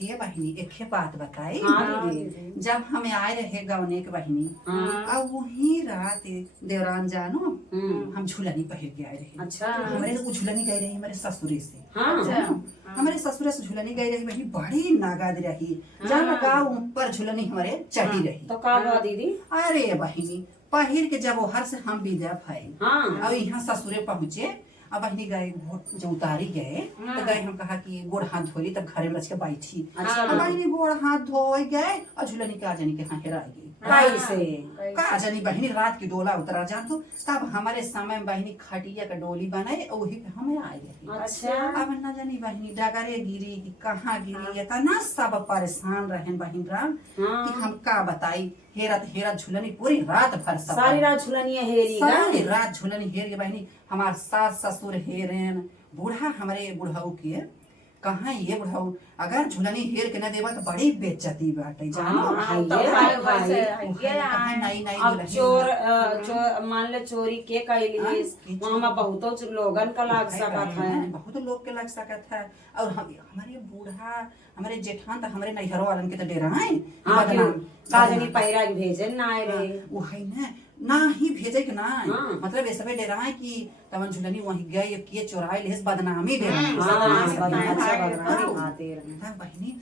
ये बहिनी एक बात बताई। हाँ दीदी। जब हमें आए रहे गवने के बहिनी, अब वही रात देवरान जानो हम झूलनी पहिर के आए रहे। अच्छा। हमारे वो झूलनी गई रही हमारे ससुरे से। हाँ। हमारे ससुरे से झूलनी गई रही बहिनी, बड़ी नागाद रही। जाना गाँव पर झूलनी हमारे चढ़ी रही। तो का हुआ दीदी? अरे बहिनी पहिर के जब ओहर से हम विदा भई, हाँ। अब यहाँ ससुरे पहुँचे। अब बहिनी गए जो उतारी गए तो गए, हम कहा कि गोड़ हाथ धोली, तब घरे में रच के बैठी। अच्छा। अब बहिनी गोड़ हाथ धोए गए और झूलनी के आजनी के हाँ हेरा गई। कैसे? का जनी बहिनी रात की डोला उतरा जातो, तब हमारे समय में बहिनी खटिया का डोली बनाए और वही पे हमें आए रही। अच्छा। अब न जानी बहिनी डगरे गिरी कि कहाँ गिरी, इतना सब परेशान रहे बहिन राम कि हम का बताई। हेरा झूलनी पूरी रात भर सब सारी रात झूलनी हेरी गा? सारी रात झूलनी हेर के बहिनी। हमार सास ससुर हेरेन, बूढ़ा हमारे बुढ़ऊ के कहाँ ये बुढ़ऊ अगर झूलनी हेर के न देवा तो बड़ी बेइज्जती बाटे जानो। अब चोर मान ले चोरी के कैलिस, वहाँ में बहुत लोगन का लाग सकत है। बहुत लोग के लग सकत है। और हम हमारे बूढ़ा हमारे जेठान तो हमारे नैहरों वालन के तो डेरा है काजनी पहिरा के भेजे ना आए रे। वो है ना ही भेजे के ना, मतलब ये सबे डेरा है कि तवन झुलनी वही गए किए चोराए लेस बदनामी दे बहिनी।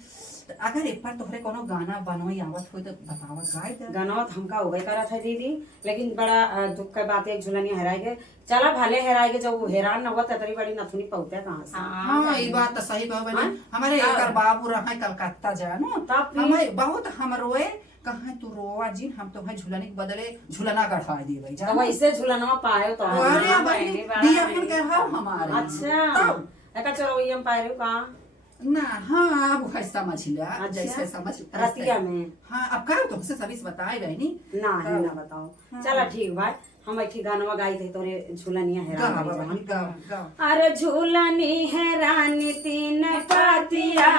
अगर एक बार तोहरे कोनो गाना बनोई आवत हो तो बतावत गाय दे। गाना तो हमका हो गई करा था दीदी, लेकिन बड़ा दुख का बात है एक झुलनी हराए गए। चला भले हराए गए, जब हैरान न हुआ तरी बड़ी नथुनी पहुंचे कहाँ से। हाँ ये बात तो सही कहो बहनी। हमारे एक बाबू रहा कलकत्ता जानो, हमें बहुत हम रोए कहाँ तू रोवा जी, हम तो झूलने के बदले झूलना गढ़ा दिए तो वैसे झूलना पाए तो हमारे। अच्छा एक चोरवैया में पाए का ना। हाँ अब है समझ लिया। अच्छा। जैसे समझ रतिया में। हाँ अब करो तुमसे सभी बताए गए नी ना ही ना बताओ। चला ठीक भाई, हम एक गाना गाई थे तोरे झूलनिया हैरान। अरे झूलनी हैरान तीन पातिया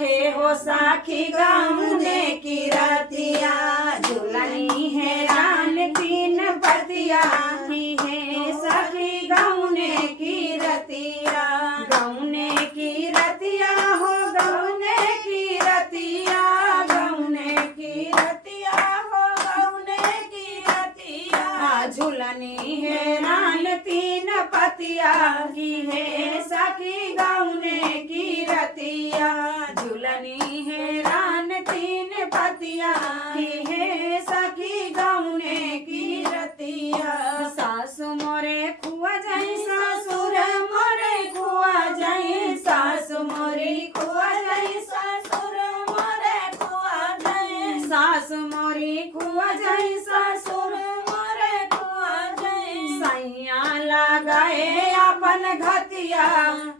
हे हो साखी गाउने की रतिया। झूलनी हैरान तीन पतिया हे साखी गाउने की रतिया। गाउने की रतिया हो गाउने की रतिया, गाउने की रतिया हो गाउने की रतिया। झूलनी हैरान तीन पतिया की है सखी गाउने की रतिया। झूलनी हैरान तीन पतिया की है सखी गाउने की रतिया। सासु मोरे खुआ जाई ससुर मोरे खुआ जाई, सासु मोरे खुआ जाई ससुर मोरे खुआ जाई, सासु मोरे खुआ जाई ससुर मोरे खुआ जाई। सैया लगाए अपन घतिया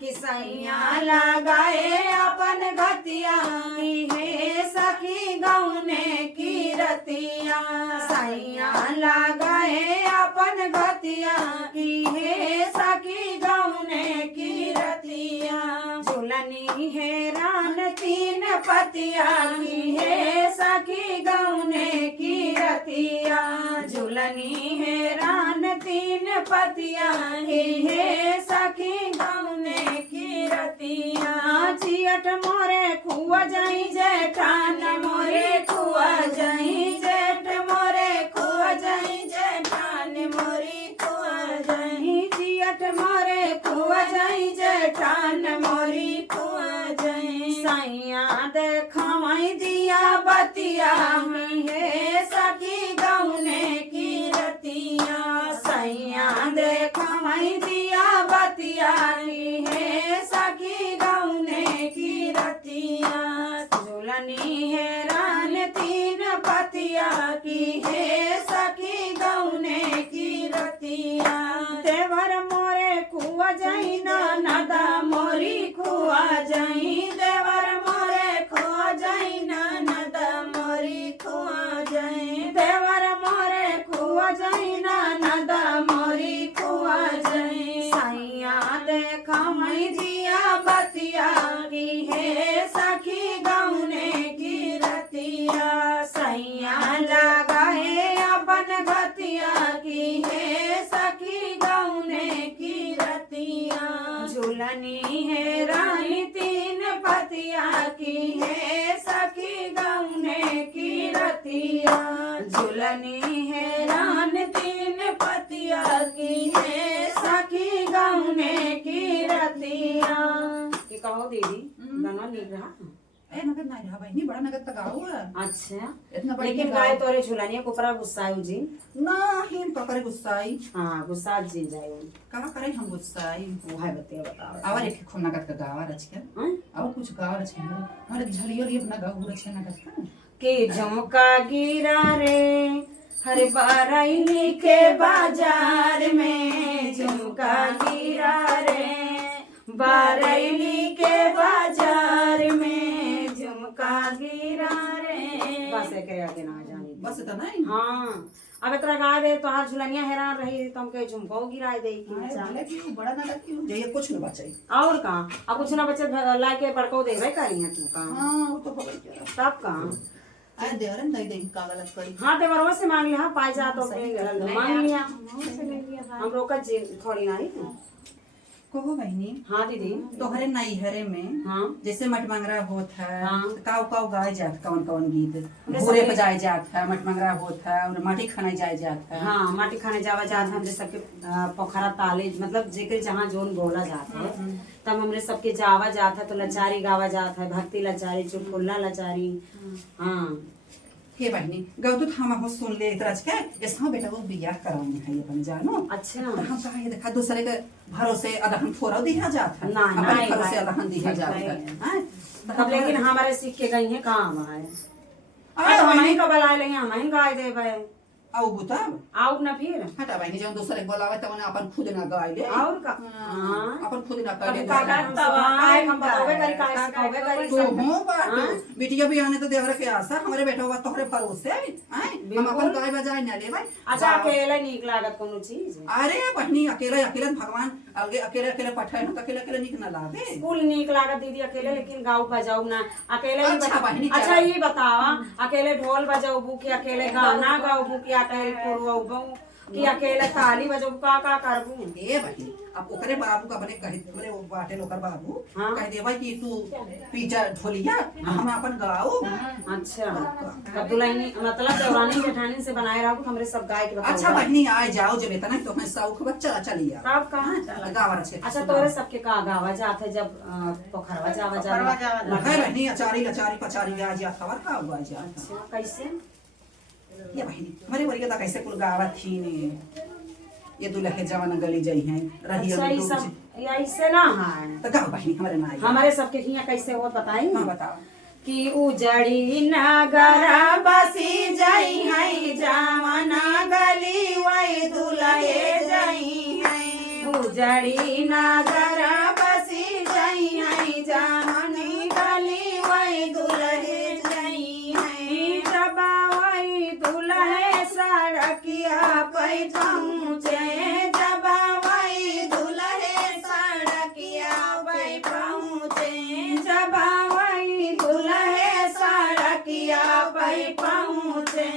कि सैया लगाए अपन घतिया की हे सखी गाउने की रतिया। सैया लगाए अपन घतिया की हे सखी गाउने की रतिया। झूलनी हैरान तीन पतिया की हे सखी गाउने की रतिया। झूलनी हैरान तीन पतिया की हे सखी गाउने की रतिया। जियट मोरे खुआ जाई जेठान मोरे खुआ जाई, जेठ मोरे खुआ जाई जेठान मोरे खुआ जाई। जियट मोरे खुआ जाई जेठान मोरे खुआ जाई। सैया देखाई दिया बतिया हे सखी गाउने की रतिया। सैया देखाई दिया बतिया हे सखी गाउने की रतिया। झूलनी हैरान तीन पतिया की हे सखी गाउने की रतिया। देवर मोरे खुआ जाई ननदा मोरी खुआ जाई, देवर मोरे खुआ जाई ननदा मोरी खुआ जाई, देवर मोरे खुआ जाई ननदा मोरी खुआ जाई। सैया देखाई दिया बतिया की हे सखी गाउने की रतिया। सैया लगाए अपन घतिया की हे सखी गाउने की रतिया। झूलनी हैरान तीन पतिया की है रतिया झुलनी हैरान तीन पतिया की है सखी गौने की रतिया। ये कहो दीदी गाना लिख रहा ए नगद नहीं रहा बहनी, बड़ा नगद तक आओ। अच्छा इतना बड़ी लेकिन गाय तोरे झुलनिया को ऊपर गुस्सायु जी नहीं पकड़े गुस्साई। हाँ गुस्सा जी जाए का करे हम गुस्साई। वो है बताओ और एक खूब नगद का गावा रच के और कुछ गावा रच के हमारे झलियो ये अपना गावा रच के नगद का के झुमका गिरा रे हर बाराइली के बाजार में झुमका गिरा रे बाराइली के बाजार में झुमका गिरा रे। बस एक आगे ना जानी बस तो नहीं। हाँ अब इतना गा दे तो हाथ झुलनिया हैरान रही तो हमके झुमको गिराए दे क्यों बड़ा नगद क्यों जे कुछ न बचाई और कहाँ अब कुछ ना बचे ला के बड़को दे भाई करी है तू कहाँ। हां वो तो हो गया तब कहाँ आए देवरन दे दे कागल करी। हाँ देवरों से मांग लिया पाई जा तो मांग लिया हम रोका थोड़ी ना ही कहो बहनी। हाँ दीदी तोहरे नैहरे में हाँ जैसे मटमंगरा होत है हाँ। काव काव गाय जात कौन कौन गीत भोरे बजाए जात है मटमंगरा होत है और माटी खाने जाए जात है। हाँ माटी खाने जावा जात हमरे सबके पोखरा ताले मतलब जेकर जहाँ जोन बोला जाता है तब हमरे सबके जावा जात है तो लचारी गावा जात है भक्ति लचारी चुटकुल्ला लचारी। हाँ हे बहनी गौतुत हम हो सुन ले इतराज के ऐसा बेटा वो बियाह कराउने है अपन जानो। अच्छा हम कहा ये देखा दूसरे के भरोसे अदहन फोरा दिया जात है ना, ना, अपने भरोसे अदहन दिया जात है हैं। तब लेकिन हमारे सीख के गई है काम है आ हमें का बला लेंगे हमें गाय दे भाई आओ बुताब आओ ना फिर हटा बहनी जब दूसरे के बोलावे तब ना अपन खुद ना गाय ले और का अपन खुद ना कर ले काहे हम बतावे करी काहे सिखावे करी तो हो बात बिटिया भी आने तो देवरा के आशा हमारे बेटा हुआ तोहरे भरोसे हैं हम अपन गाय बजाए ना ले भाई। अच्छा अकेले नीक लागत कोनो चीज अरे बहनी अकेले अकेले भगवान अलगे अकेले अकेले पठाए तो अकेले अकेले निक ना लागे। स्कूल नीक लागत दीदी अकेले लेकिन गाँव बजाऊ ना अकेले ही अच्छा बहनी अच्छा ये बतावा अकेले ढोल बजाऊ कि अकेले गाना गाऊ कि अकेले पुरवाऊ कि अकेले ताली बजाऊ का करबू। ए बहनी अब ओकरे बाबू का बने कहे बोले वो बाटे लोकर बाबू कह देबा कि तू पीछा ढोलिया हम अपन गाओ। अच्छा अब दुल्हनी मतलब देवरानी जेठानी से बनाए रहो हमरे सब गाय के बताओ। अच्छा बहनी आए जाओ जब इतना तो मैं सौख बच्चा चलिया कब कहां गावा रचे। अच्छा तोरे सबके का गावा जात है जब पोखरवा जावा है बहनी अचारी लचारी पचारी गा जा खबर का हुआ जा। अच्छा कैसे ये बहनी हमारे वरिया कैसे कुल गावा थी ने ये दुल्हे जवान गली जाई हैं रही अच्छा ये सब ऐसे ना है तो गाओ बहनी हमारे ना हमारे सबके हिया कैसे हो बताई। हां बताओ कि उजड़ी नगर बसी जाई है जावना गली वही दुल्हे जाई है उजड़ी नगर बसी जाई है जावनी गली वही दुल्हे जाई है जब वही दुल्हे सड़किया पे पहुँचे जब वही दुल्हे सड़किया पे पहुँचे जब वही दुल्हे सड़किया पे पहुँचे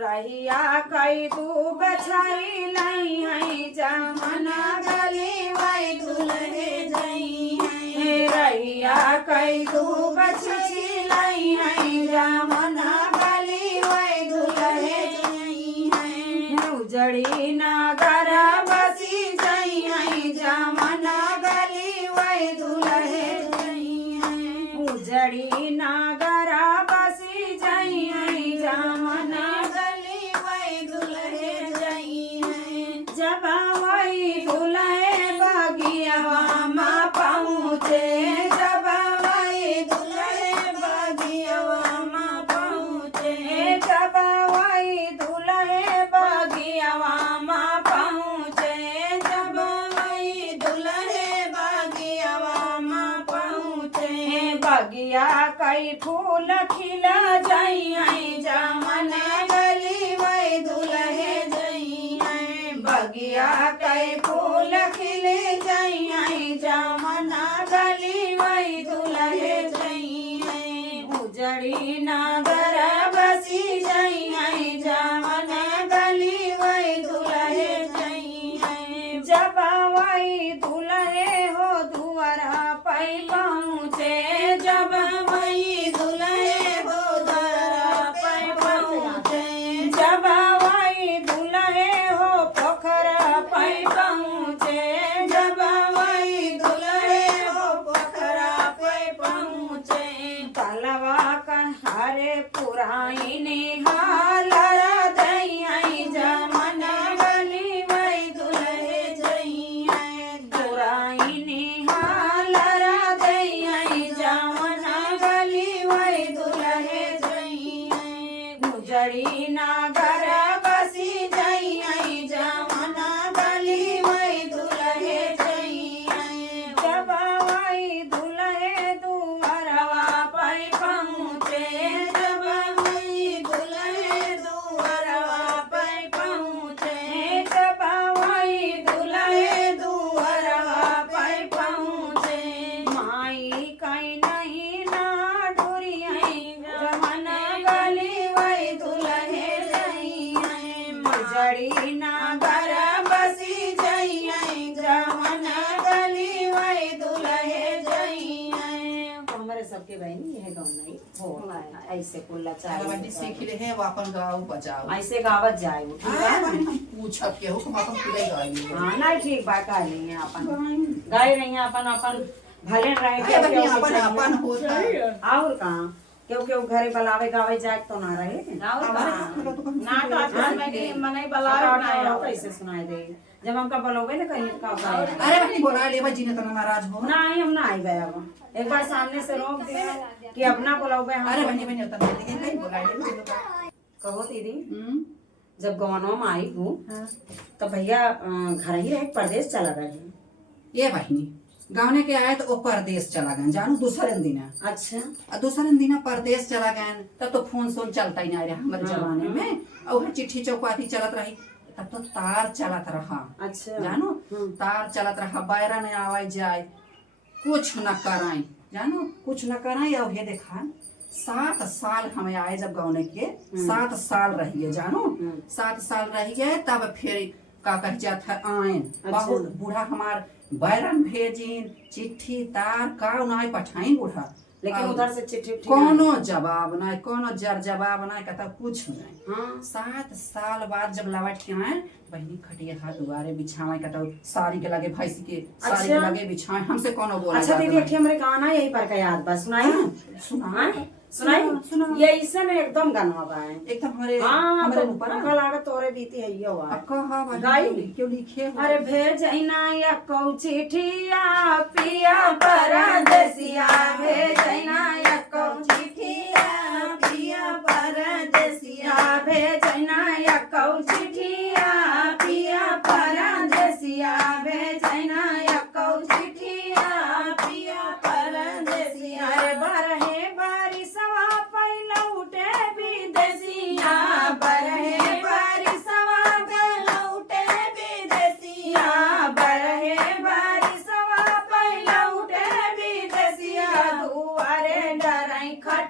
रहिया कई तू बछाई नहीं है जमना गली वही दुल्हे जई है रहिया कई तू बछी नहीं है जमना गली वही दुल्हे जई है उजड़ी नगर बसी जई है जमना गली वही दुल्हे जई है उजड़ी नगर बसी जई है जमना गली वही दुल्हे जई है जब वही दुल्हे बगियावा माँ पहुँचे जब वही दुल्हे बगियावा माँ पहुँचे जब वही दुल्हे बगियावा माँ पहुँचे जब वही दुल्हे बगियावा माँ पहुँचे बगिया कई फूल खिला जाई है जामन गली वही दुल्हे जई है बगिया कई फूल खिले जाई है जामन गली वही दुल्हे जई है उजड़ी नगर बसी जई है जामन गली वही दुल्हे जई है जब वही दुल्हे हो दुआरा पे पहुँचे जब वही दुल्हे हो दुआरा पे पहुँचे अरे पुरानी हालरा दई जमन गली वही दुल्हे जइए पुरानी हालरा दई जमन गली वही दुल्हे जइए गुजरी नागर बसी जइए जमन गली वही दुल्हे जइए जब वही दुल्हे दुअरवा पर पहुँचे जब वही दुल्हे दुअरवा पर पहुँचे जब वही दुल्हे दुअरवा पर पहुँचे माई कहीं नहीं ना डोरियई जमन गली वही दुल्हे जइए मुजड़ी नागर बसी जइए जमन गली वही दुल्हे जइए हमारे सबके बहनी यह गाँव नहीं हो ऐसे कुल्ला अरे बहनी चाहे सीख ले है वो अपन गाँव बजाओ ऐसे गावत जाए वो, ठीक अरे है बहनी हम पूछब के हो हम पूरे गाई हाँ नहीं ठीक बात कह रही है अपन गाय रही है अपन अपन भले रहे अरे बहनी अपन अपन होता और कहाँ क्यों क्यों घरे बुलावे गावे जाए तो ना रहे ना तो आजकल में मने बुलावे कैसे सुनाई दे जब हमका बुलावे ना कहीं का करे अरे बहनी बोला ले जी ने तना नाराज हो नहीं हम ना आई गए अब एक बार सामने से रोक दिया कि अपना बुलावे हम अरे बहनी बहनी उतना लेकिन नहीं बोला ले कहो दीदी जब गौनों में आई हूँ तो भैया घर ही रहे परदेश चला गए ये बहनी गाँव के आए तो वो परदेश चला गए जानू दूसरे दिन अच्छा और दूसरे दिन परदेश चला गए तब तो फोन सोन चलता ही नहीं रहा हमारे जमाने में और हर चिट्ठी चौपाती चलत रही तब तो तार चलत रहा अच्छा जानो तार चलत रहा बायरा नहीं आवाई जाए कुछ न कराई जानो कुछ न कराई और ये देखा 7 साल हमें आए जब गाँव के 7 साल रहिए जानो 7 साल रहिए तब फिर का कह जात है आयन बहुत बूढ़ा हमार बैरन भेजिन चिट्ठी तार का नहीं पठाइन बूढ़ा लेकिन उधर से चिट्ठी कोनो जवाब नहीं कोनो जवाब नहीं कहता कुछ नहीं हाँ 7 साल बाद जब लौट के आए बहनी खटिया हाथ दुआरे बिछावे कहता साड़ी के लगे भैंसी के साड़ी के लगे बिछाए हमसे कोनो बोला अच्छा दीदी एक हमारे गाना यही पर का याद बस सुनाई सुनाई ये ऐसे में एकदम गाना बा है एकदम हमारे हाँ हमारे तो ऊपर कल आगे तोरे बीती है यो अब कहा गाई क्यों लिखे हो अरे भेजना या कौ चिट्ठिया पिया परदेसिया भेजना या कौ चिट्ठिया पिया परदेसिया भेजना या कौ चिट्ठिया पिया परदेसिया भेजना या कौ चिट्ठिया पिया परदेसिया अरे बरहे बारिशवा पहले उठे विदेसिया बरहे बारिशवा पहले उठे विदेसिया बरहे बारिशवा पहले उठे विदेसिया दुआरे डराई खट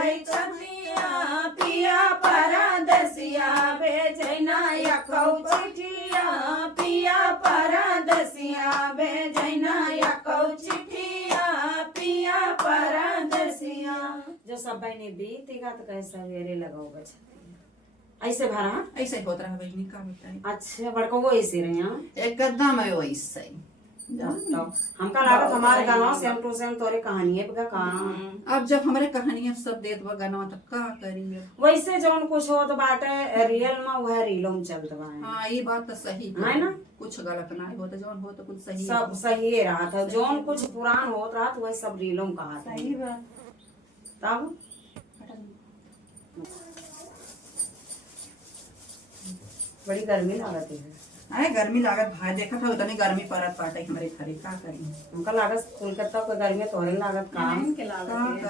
आवे छतिया पिया परदेसिया भेजै ना यकौ चिठिया पिया परदेसिया भेजै ना यकौ चिठिया पिया परदेसिया। जो सब बहने बीतेगा तो कैसा सवेरे लगाओगे छतिया ऐसे भरा ऐसे होत रहा बहनी का बताई। अच्छा बड़का वो ऐसे रहे हैं एकदम है वैसे तो हमका लागत हमारे गाँव सेम टू सेम तोरे कहानी है बका काम। अब जब हमारे कहानियां सब देत बा गाना तो का करिए। वैसे जौन कुछ होत बाटे रियल में वह रीलों में चलत बा। हाँ ये बात तो सही है ना, कुछ गलत ना होता जौन हो तो कुछ सही सब सही रहा था। जौन कुछ पुरान होत रहा वह सब रीलों में कहा था। सही बात। तब बड़ी गर्मी लागत है। अरे गर्मी लागत भाई देखा था उतनी गर्मी पड़त पाटे हमारे घरे का करी। हमका लागत कोलकाता को गर्मी तोरे लागत काम के लागत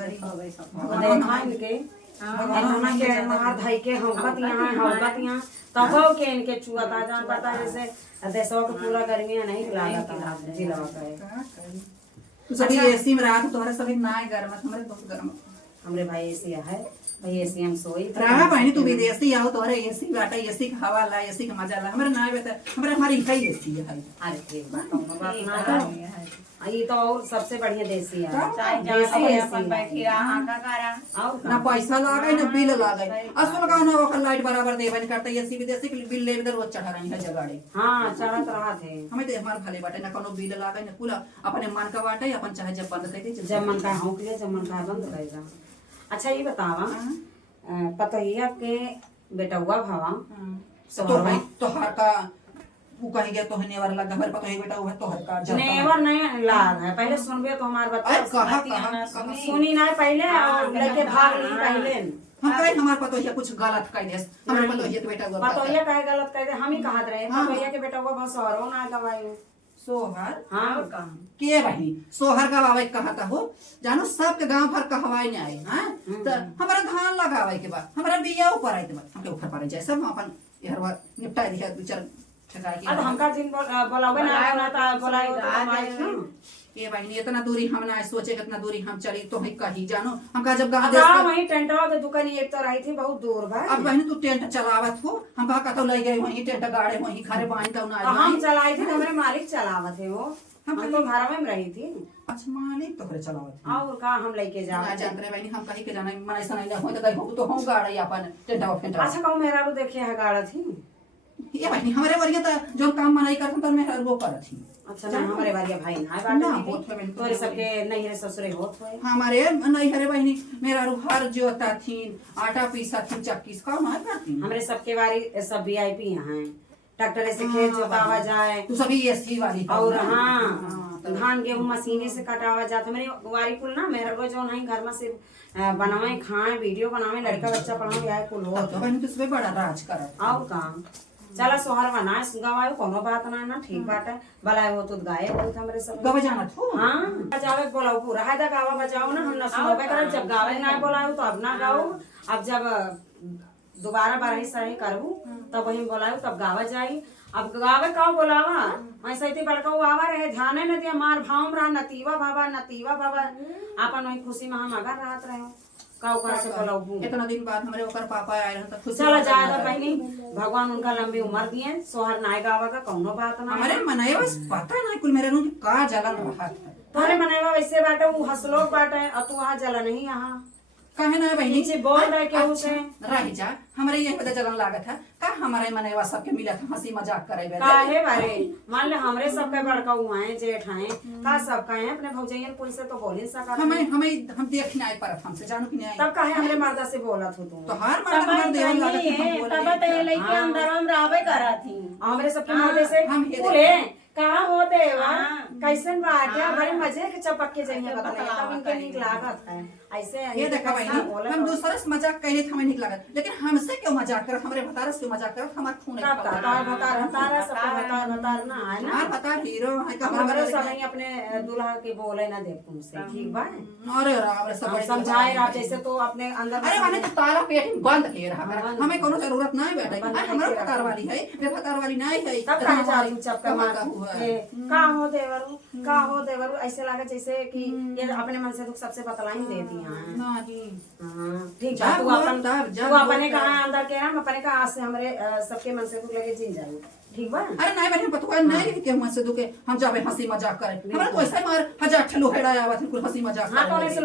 देखा इनके इतना के मार धाई के हमकत यहाँ तब के इनके चुआता जान पता जैसे देशवा के पूरा गर्मी नहीं लागत जिला का तू सभी एसी में रात तोहरे सभी ना गर्म हमारे बहुत गर्म। हमरे भाई एसी है भाई एसी हम सोई रहा बहनी तू विदेशी आओ तोहरे एसी बाटा एसी का हवा ला एसी का मजा ला हमारे ना बेटा हमारे हमारी इकाई एसी है। अरे ठीक बात ये तो और सबसे बढ़िया देसी है। देसी है अपन बैठी रहा का करा और ना पैसा लागे ना बिल लागे असल का ना ओकर लाइट बराबर देबे नहीं करता एसी विदेशी के बिल ले इधर रोज चढ़ा रही है जगाड़े। हाँ चढ़त रहा थे हमें तो हमारे भले बाटे ना कोनो बिल लागे ना पूरा अपने मन का बाटे अपन चाहे जब बंद कर दे जब मन का हौक ले जब मन का बंद करेगा। अच्छा ये बतावा पतोहिया के बेटौआ भावा तो भाई तोहार का वो कहीं गया तो नेवर लगा हमारे पता है बेटा वो है तोहर का नेवर नहीं लाग है। पहले सुनबे तो हमारे अरे कहा बच्चा सुनी ना पहले और लेके भाग ली पहले हम कहे हमारे पता है कुछ गलत कह दे हमारे पता है बेटा वो पतोहिया काहे गलत कह दे हम ही कहत रहे पतोहिया के बेटा वो बस औरो ना गवायो सोहर। हाँ के बहनी सोहर का बाबा कहता हो जानो सबके गांव भर का हवाई नहीं आई हां तो हमारा धान लगावे के बाद हमारा बिया ऊपर आई के बाद हमके ऊपर पड़े जाए सब अपन यहरवा निपटा दिया दो चार ठगा के। अब हमका दिन बोलावे ना ता बोलावे तो हमारे ना ये बहनी इतना दूरी हम ना सोचे कितना दूरी हम चली तो ही कही जानो हमका जब गांव देश का वही टेंटवा के दुकान एक तो रही थी बहुत दूर बा। अब बहनी तू टेंट चलावत हो हम कहा कतो ले गए वही टेंट गाड़े वही घरे बांध तो ना हम चलाई थी हमारे मालिक चलावत थे वो हम तो घर में रही थी। अच्छा मालिक तो घरे चलावत और का हम लेके जा ना जानते रहे बहनी हम कहीं के जाना मन ऐसा नहीं हो तो कहीं हो तो हम गाड़े अपन टेंट फेंट। अच्छा कहूं मेरा रो देखे है गाड़ा थी ये बहनी हमारे वरिया तो जो काम मनाई करत तो मैं वो करत थी। अच्छा ना हमारे वालिया भाई ना ना बात होत है तोरे सबके नहीं है ससुरे होत है हमारे नहीं हरे बहनी मेरा रुहार जोता थी आटा पीसा थी चक्की का ना करती हमरे सबके वारी सब वीआईपी हैं ट्रैक्टर से खेत जोतावा जाए तू सभी एसी वाली और हाँ धान गेहूं मशीने से कटावा जाता मेरे वारी कुल ना मेरा रोज जो नहीं घर में सिर्फ बनावे खाए वीडियो बनावे लड़का बच्चा पढ़ावे यह कुल हो तो बहनी तुझ पे बड़ा राज करत और काम चला सोहर बना गवायो कोनो बात ना ठीक बात है भला वो तो गाए बहुत हमरे सब गवा जाना थो हाँ बजावे बोलाओ पूरा है गावा बजाओ ना हम ना सुनोगे कर जब गावे ना बोलाओ तो अब ना गाओ अब जब दोबारा बारही सही करू तब वही बोलाओ तब गावा जाई अब गावे का बोलावा ऐसा ही बड़का आवा रहे ध्यान न दिया मार भाव रहा नतीवा बाबा अपन वही खुशी में हम अगर रात रहे का उकार से बोलाऊ इतना दिन बाद हमरे ओकर पापा आए रहन त खुश चला जाएगा बहनी भगवान उनका लंबी उम्र दिए सोहर नाय गावा का कौनो बात ना हमारे मनाए बस पता ना कुल मेरे नु का जलन रहा है तोरे मनेवा वैसे बाटे वो हसलोक बाटे और तू वहां जला नहीं यहाँ कहे ना बहनी नीचे बोल रहे के उसे रही जा हमारे ये पता जलन लागत है का हमारे मनेवा सबके मिला था हंसी मजाक करे बे काहे बारे मान ले हमरे सबके बड़का हुआ है जेठ हैं का सबका है अपने भौजैयन कोई से तो बोल ही सका हम देख नहीं परत हमसे जानू कि नहीं तब काहे हमरे मर्दा से बोला तू तो हर मर्द हमार देवन लागत है हम बोले तब तो ये लइके अंदर हम रहबे करा थी हमरे सबके मर्दे से हम ये बोले कहाँ हो देवा कैसन बात है बड़े मजे के चपक के जइया बतले तब इनके नीक लागत है ऐसे ये देखा भाई हम दूसरे से मजाक कहले थे हमें निक लागत लेकिन हमसे क्यों मजाक करत हमरे भतारस क्यों मजाक करत हमार खून है तब का भतार सब भतार ना है ना हां भतार हीरो है का हमरे सब ही अपने दूल्हा के बोले ना देख तुमसे ठीक बा अरे राम सब समझाए रहा जैसे तो अपने अंदर अरे माने तो तारा पेट में बंद के रहा हमें कोनो जरूरत नहीं बेटा अरे हमारा भतार वाली है बे भतार वाली नहीं है तब कहां जा रही चपका मार का हो देवरू ऐसे लगे जैसे कि ये अपने मन से दुख सबसे बतलाई दे दिया है। नहीं हाँ, ठीक जा है तू बोल अपन तब, जा तू अपने बोल कहा अंदर के ना अपने का आज से हमरे सबके मन से दुख लेके जिन जाए ठीक बा। अरे नहीं बहन बतुआ नहीं रही के मन से दुखे हम जाबे हंसी मजाक करे हमरा तो ऐसे मार हजार ठलो हेड़ा आवत कुल हंसी मजाक हाँ तो करे ऐसे